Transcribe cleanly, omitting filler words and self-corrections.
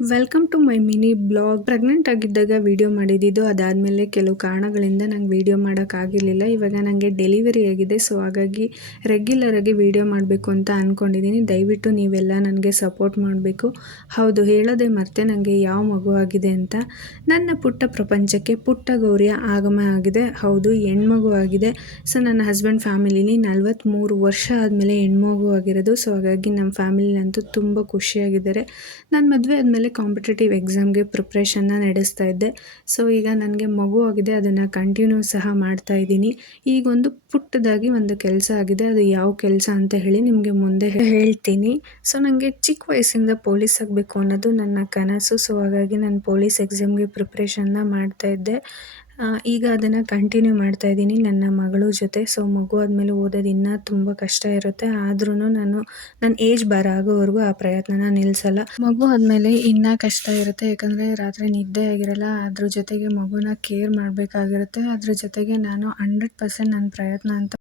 Welcome to my mini blog. Pregnant ಆಗಿದ್ದಾಗ video ಮಾಡಿದ್ದು, ಅದಾದಮೇಲೆ ಕೆಲವು ಕಾರಣಗಳಿಂದ ನಂಗೆ ವಿಡಿಯೋ ಮಾಡೋಕ್ಕಾಗಿರಲಿಲ್ಲ. ಇವಾಗ ನನಗೆ ಡೆಲಿವರಿ ಆಗಿದೆ, ಸೊ ಹಾಗಾಗಿ ರೆಗ್ಯುಲರಾಗಿ ವಿಡಿಯೋ ಮಾಡಬೇಕು ಅಂತ ಅಂದ್ಕೊಂಡಿದ್ದೀನಿ. ದಯವಿಟ್ಟು ನೀವೆಲ್ಲ ನನಗೆ ಸಪೋರ್ಟ್ ಮಾಡಬೇಕು. ಹೌದು, ಹೇಳೋದೇ ಮರ್ತೆ, ನನಗೆ ಯಾವ ಮಗು ಆಗಿದೆ ಅಂತ. ನನ್ನ ಪುಟ್ಟ ಪ್ರಪಂಚಕ್ಕೆ ಪುಟ್ಟ ಗೌರಿಯ ಆಗಮ ಆಗಿದೆ. ಹೌದು, ಹೆಣ್ಮಗು ಆಗಿದೆ. ಸೊ ನನ್ನ ಹಸ್ಬೆಂಡ್ ಫ್ಯಾಮಿಲಿಲಿ 43 ವರ್ಷ ಆದಮೇಲೆ ಹೆಣ್ಮಗು ಆಗಿರೋದು. ಸೊ ಹಾಗಾಗಿ ನಮ್ಮ ಫ್ಯಾಮಿಲಿಲಂತೂ ತುಂಬ ಖುಷಿಯಾಗಿದ್ದಾರೆ. ನಾನು ಮದುವೆ ಆದಮೇಲೆ ಕಾಂಪಿಟೇಟಿವ್ ಎಕ್ಸಾಮ್ಗೆ ಪ್ರಿಪ್ರೇಷನ್ನ ನಡೆಸ್ತಾ ಇದ್ದೆ. ಸೊ ಈಗ ನನಗೆ ಮಗು ಆಗಿದೆ, ಅದನ್ನು ಕಂಟಿನ್ಯೂ ಸಹ ಮಾಡ್ತಾ ಇದ್ದೀನಿ. ಈಗೊಂದು ಪುಟ್ಟದಾಗಿ ಒಂದು ಕೆಲಸ ಆಗಿದೆ. ಅದು ಯಾವ ಕೆಲಸ ಅಂತ ಹೇಳಿ ನಿಮಗೆ ಮುಂದೆ ಹೇಳ್ತೀನಿ. ಸೊ ನನಗೆ ಚಿಕ್ಕ ವಯಸ್ಸಿಂದ ಪೊಲೀಸ್ ಆಗಬೇಕು ಅನ್ನೋದು ನನ್ನ ಕನಸು. ಸೊ ಹಾಗಾಗಿ ನಾನು ಪೊಲೀಸ್ ಎಕ್ಸಾಮ್ಗೆ ಪ್ರಿಪ್ರೇಷನ್ನ ಮಾಡ್ತಾ ಇದ್ದೆ. ಈಗ ಅದನ್ನು ಕಂಟಿನ್ಯೂ ಮಾಡ್ತಾ ಇದ್ದೀನಿ ನನ್ನ ಮಗಳ ಜೊತೆ. ಸೊ ಮಗು ಆದಮೇಲೆ ಓದೋದು ಇನ್ನೂ ತುಂಬ ಕಷ್ಟ ಇರುತ್ತೆ. ಆದ್ರೂ ನಾನು ನನ್ನ ಏಜ್ ಆಗೋವರೆಗೂ ಆ ಪ್ರಯತ್ನನ ನಿಲ್ಲಿಸಲ್ಲ. ಮಗು ಆದಮೇಲೆ ಇನ್ನೂ ಕಷ್ಟ ಇರುತ್ತೆ, ಯಾಕಂದರೆ ರಾತ್ರಿ ನಿದ್ದೆ ಆಗಿರಲ್ಲ. ಅದ್ರ ಜೊತೆಗೆ ಮಗುನ ಕೇರ್ ಮಾಡಬೇಕಾಗಿರುತ್ತೆ. ಅದ್ರ ಜೊತೆಗೆ ನಾನು 100% ನನ್ನ ಪ್ರಯತ್ನ ಅಂತ